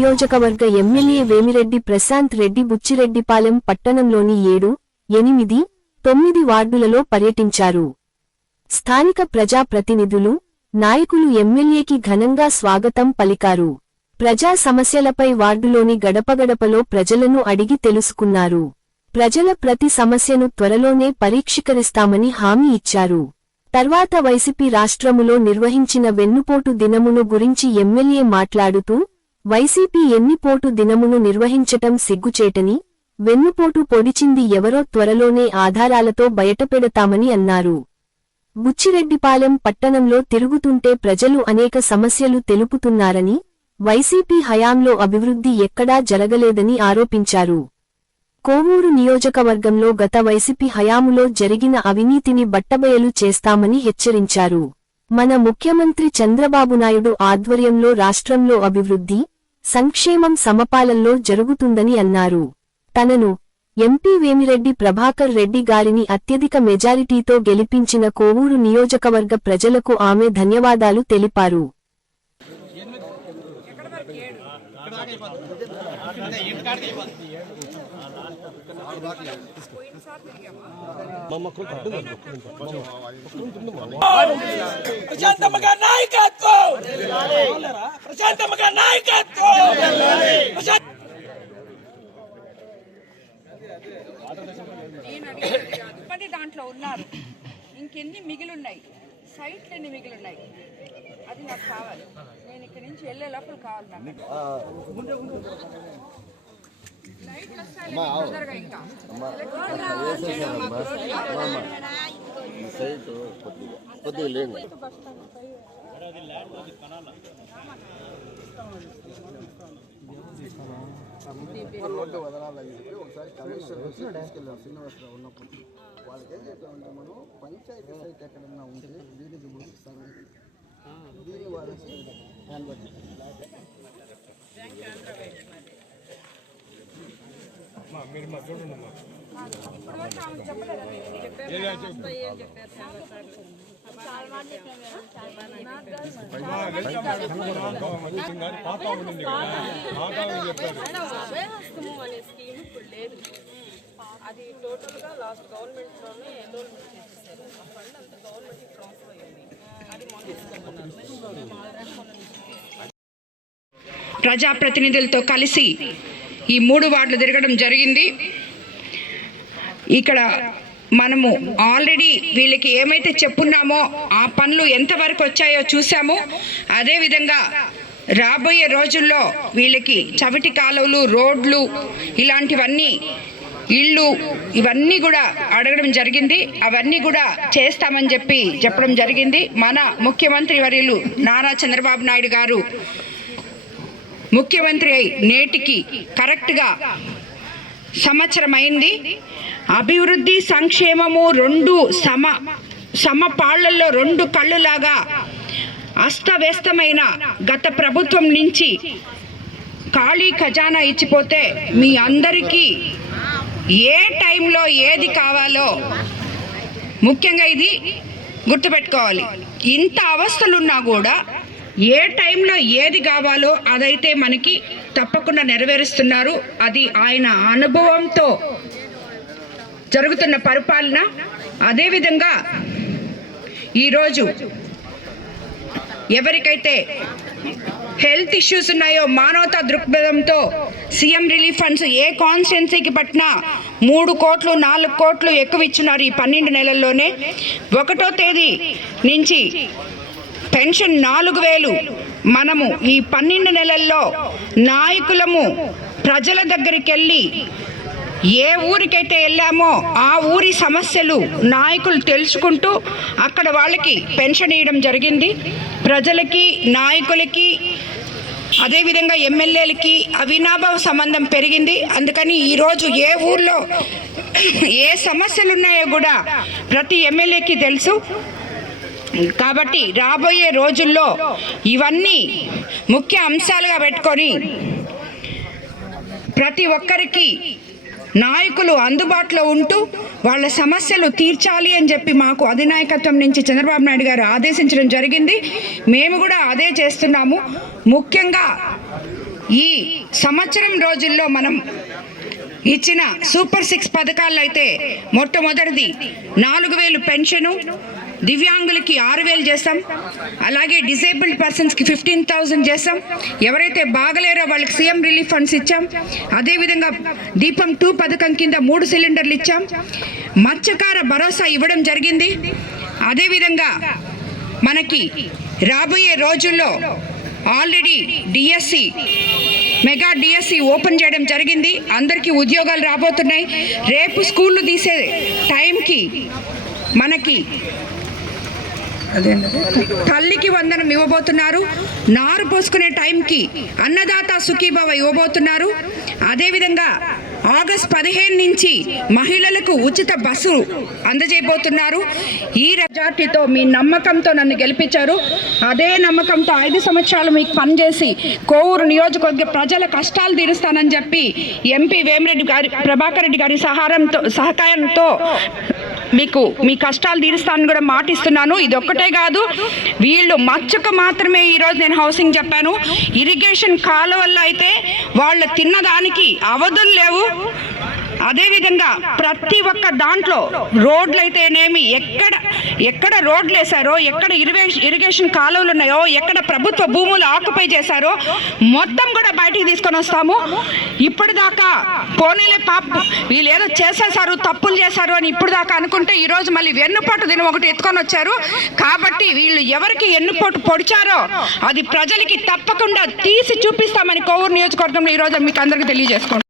నియోజకవర్గ ఎమ్మెల్యే వేమిరెడ్డి ప్రశాంత్ రెడ్డి బుచ్చిరెడ్డిపాలెం పట్టణంలోని ఏడు ఎనిమిది తొమ్మిది వార్డులలో పర్యటించారు. స్థానిక ప్రజా ప్రతినిధులు నాయకులు ఎమ్మెల్యేకి ఘనంగా స్వాగతం పలికారు. ప్రజా సమస్యలపై వార్డులోని గడపగడపలో ప్రజలను అడిగి తెలుసుకున్నారు. ప్రజల ప్రతి సమస్యను త్వరలోనే పరీక్షీకరిస్తామని హామీ ఇచ్చారు. తర్వాత వైసీపీ రాష్ట్రములో నిర్వహించిన వెన్నుపోటు దినమును గురించి ఎమ్మెల్యే మాట్లాడుతూ వైసీపీ ఎన్నిపోటు దినమును నిర్వహించటం సిగ్గుచేటని వెన్నుపోటు పొడిచింది ఎవరో త్వరలోనే ఆధారాలతో బయటపెడతామని అన్నారు. బుచ్చిరెడ్డిపాలెం పట్టణంలో తిరుగుతుంటే ప్రజలు అనేక సమస్యలు తెలుపుతున్నారని వైసీపీ హయాంలో అభివృద్ధి ఎక్కడా జరగలేదని ఆరోపించారు. కోవూరు నియోజకవర్గంలో గత వైసీపీ హయాములో జరిగిన అవినీతిని బట్టబయలు చేస్తామని హెచ్చరించారు. మన ముఖ్యమంత్రి చంద్రబాబు నాయుడు ఆధ్వర్యంలో రాష్ట్రంలో అభివృద్ధి సంక్షేమం సమపాలనలో జరుగుతుందని అన్నారు. తనను ఎంపీ వేమిరెడ్డి ప్రభాకర్ రెడ్డి గారిని అత్యధిక మెజారిటీతో గెలిపించిన కోవూరు నియోజకవర్గ ప్రజలకు ఆమె ధన్యవాదాలు తెలిపారు. ప్రశాంతమ్మగ నాయకత్వం ప్రశాంతమ్మగ నాయకత్వం పది దాంట్లో ఉన్నారు. ఇంకెన్ని మిగిలిన్నాయి? సైట్లు ఎన్ని మిగిలిన్నాయి? అది నాకు కావాలి. నేను ఇక్కడి నుంచి వెళ్ళే లోపల కావాలి నాకు. సైట్ కొద్దిగా కొద్దిగా వదలాలని చెప్పి ఒకసారి కమిషనర్ తీసుకెళ్ళాం శ్రీనివాసరావు ఉన్నప్పుడు వాళ్ళకి చెప్పామంటే మనం పంచాయతీ సైట్ ఎక్కడన్నా ఉంటే దీనికి ముగిస్తామని దీన్ని వాళ్ళకి హ్యాండ్ వర్క్ ఇప్పుడు వరకు ఆమె చెప్పలేదా మీకు? అభయహస్తము అనే స్కీమ్ ఇప్పుడు లేదు అది టోటల్గా లాస్ట్ గవర్నమెంట్లోనే ఎన్రోల్మెంట్ చేసేసారు ఆ ఫండ్ అంతా గవర్నమెంట్కి ట్రాన్స్ఫర్ అయ్యింది అది మొన్న మేము ఆల్రెడీ మొన్న ప్రజాప్రతినిధులతో కలిసి ఈ మూడు వార్డులు తిరగడం జరిగింది. ఇక్కడ మనము ఆల్రెడీ వీళ్ళకి ఏమైతే చెప్పున్నామో ఆ పనులు ఎంతవరకు వచ్చాయో చూసాము అదేవిధంగా రాబోయే రోజుల్లో వీళ్ళకి చవిటి కాలువలు రోడ్లు ఇలాంటివన్నీ ఇళ్ళు ఇవన్నీ కూడా అడగడం జరిగింది. అవన్నీ కూడా చేస్తామని చెప్పి చెప్పడం జరిగింది. మన ముఖ్యమంత్రి వర్యులు నారా చంద్రబాబు నాయుడు గారు ముఖ్యమంత్రి అయి నేటికి కరెక్ట్గా సంవత్సరం అయింది అభివృద్ధి సంక్షేమము రెండు సమ సమపాళ్ళలో రెండు కళ్ళులాగా అస్తవ్యస్తమైన గత ప్రభుత్వం నుంచి ఖాళీ ఖజానా ఇచ్చిపోతే మీ అందరికీ ఏ టైంలో ఏది కావాలో ముఖ్యంగా ఇది గుర్తుపెట్టుకోవాలి. ఇంత అవస్థలున్నా కూడా ఏ టైంలో ఏది కావాలో అదైతే మనకి తప్పకుండా నెరవేరుస్తున్నారు. అది ఆయన అనుభవంతో జరుగుతున్న పరిపాలన. అదేవిధంగా ఈరోజు ఎవరికైతే హెల్త్ ఇష్యూస్ ఉన్నాయో మానవతా దృక్పథంతో సీఎం రిలీఫ్ ఫండ్స్ ఏ కాన్స్టిట్యున్సీకి పట్టినా మూడు కోట్లు నాలుగు కోట్లు ఎక్కువ ఇచ్చినారు ఈ పన్నెండు నెలల్లోనే. ఒకటో తేదీ నుంచి పెన్షన్ నాలుగు వేలు. మనము ఈ పన్నెండు నెలల్లో నాయకులము ప్రజల దగ్గరికి వెళ్ళి ఏ ఊరికైతే వెళ్ళామో ఆ ఊరి సమస్యలు నాయకులు తెలుసుకుంటూ అక్కడ వాళ్ళకి పెన్షన్ ఇవ్వడం జరిగింది. ప్రజలకి నాయకులకి అదేవిధంగా ఎమ్మెల్యేలకి అవినాభావ సంబంధం పెరిగింది. అందుకని ఈరోజు ఏ ఊర్లో ఏ సమస్యలు ఉన్నాయో కూడా ప్రతి ఎమ్మెల్యేకి తెలుసు. కాబట్టి రాబోయే రోజుల్లో ఇవన్నీ ముఖ్య అంశాలుగా పెట్టుకొని ప్రతి ఒక్కరికి నాయకులు అందుబాటులో ఉంటూ వాళ్ళ సమస్యలు తీర్చాలి అని చెప్పి మాకు అధినాయకత్వం నుంచి చంద్రబాబు నాయుడు గారు ఆదేశించడం జరిగింది. మేము కూడా అదే చేస్తున్నాము. ముఖ్యంగా ఈ సంవత్సరం రోజుల్లో మనం ఇచ్చిన సూపర్ సిక్స్ పథకాలు అయితే మొట్టమొదటిది నాలుగు వేలు పెన్షను దివ్యాంగులకి ఆరు వేలు చేస్తాం. అలాగే డిసేబుల్డ్ పర్సన్స్కి ఫిఫ్టీన్ థౌజండ్ చేస్తాం. ఎవరైతే బాగలేరో వాళ్ళకి సీఎం రిలీఫ్ ఫండ్స్ ఇచ్చాం. అదేవిధంగా దీపం టూ పథకం కింద మూడు సిలిండర్లు ఇచ్చాం. మత్స్యకార భరోసా ఇవ్వడం జరిగింది. అదేవిధంగా మనకి రాబోయే రోజుల్లో already DSC mega DSC open చేయడం జరిగింది. అందరికీ ఉద్యోగాలు రాబోతున్నాయి. రేపు స్కూళ్ళు తీసే టైంకి మనకి తల్లికి వందనం ఇవ్వబోతున్నారు. నారు పోసుకునే టైంకి అన్నదాత సుఖీభవ ఇవ్వబోతున్నారు. అదేవిధంగా ఆగస్ట్ పదిహేను నుంచి మహిళలకు ఉచిత బస్సు అందజేయబోతున్నారు. ఈ మెజార్టీతో మీ నమ్మకంతో నన్ను గెలిపించారు. అదే నమ్మకంతో ఐదు సంవత్సరాలు మీకు పనిచేసి కోవూరు నియోజకవర్గ ప్రజల కష్టాలు తీరుస్తానని చెప్పి ఎంపీ వేమిరెడ్డి గారి ప్రభాకర్ రెడ్డి గారి సహారంతో సహకారంతో మీకు మీ కష్టాలు తీరుస్తానని కూడా మాటిస్తున్నాను. ఇది ఒక్కటే కాదు వీళ్ళు మచ్చక మాత్రమే ఈరోజు నేను హౌసింగ్ చెప్పాను. ఇరిగేషన్ కాలువల్లో అయితే వాళ్ళు తిన్నదానికి అవధులు లేవు. అదేవిధంగా ప్రతి ఒక్క దాంట్లో రోడ్లు అయితేనేమి ఎక్కడ ఎక్కడ రోడ్లు వేశారో ఎక్కడ ఇరిగేషన్ ఇరిగేషన్ కాలువలు ఉన్నాయో ఎక్కడ ప్రభుత్వ భూములు ఆక్యుపై చేశారో మొత్తం కూడా బయటికి తీసుకొని వస్తాము. ఇప్పటిదాకా పోనీలే పాప వీళ్ళు ఏదో చేసేసారు తప్పులు చేశారు అని ఇప్పుడు దాకా అనుకుంటే ఈరోజు మళ్ళీ వెన్నుపోటు దినం ఒకటి ఎత్తుకొని వచ్చారు. కాబట్టి వీళ్ళు ఎవరికి ఎన్నుపోటు పొడిచారో అది ప్రజలకి తప్పకుండా తీసి చూపిస్తామని కోవూరు నియోజకవర్గంలో ఈ రోజు మీకు అందరికీ తెలియజేసుకోండి